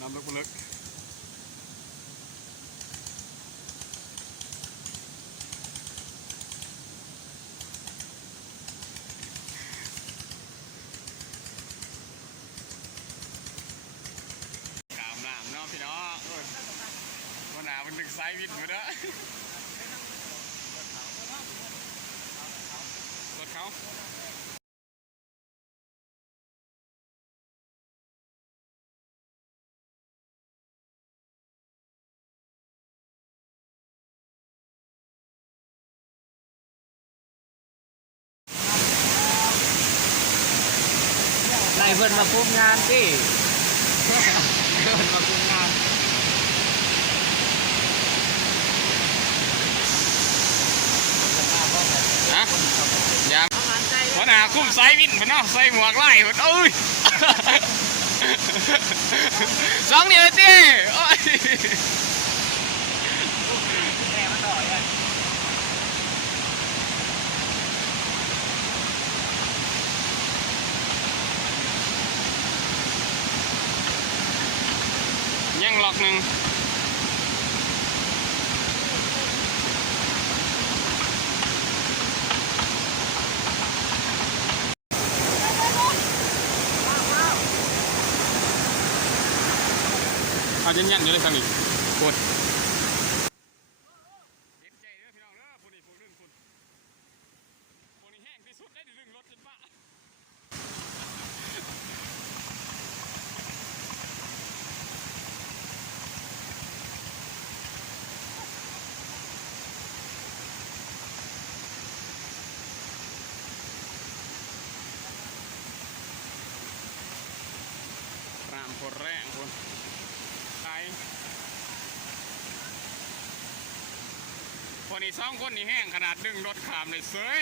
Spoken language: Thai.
น้ำลึกลึกขามน้ำเนาะพี่น้องวันหนามันดึงไซวิทย์หมดเด้อรถเขาไล่เพิ่นมาคุมงานสิเพิ่นมาคุมงานนะยามวันหนาคุ้มไซวิทย์มันเนาะใส่หมวกไล่หมดเอ้ยสองเดียวจีโอ้ยยังล็อกหนึ่งเขาจะยันอยู่เลยสักนิดกดเห็นใจเด้อพี่น้องเด้อพวกนี้พวกเรื่องคุณพวกนี้แห้งที่สุดได้ดึงรถจนบ้ารามคนแรงคนไทยคนนี้สองคนนี่แห้งขนาดดึงรถขามเลยเสย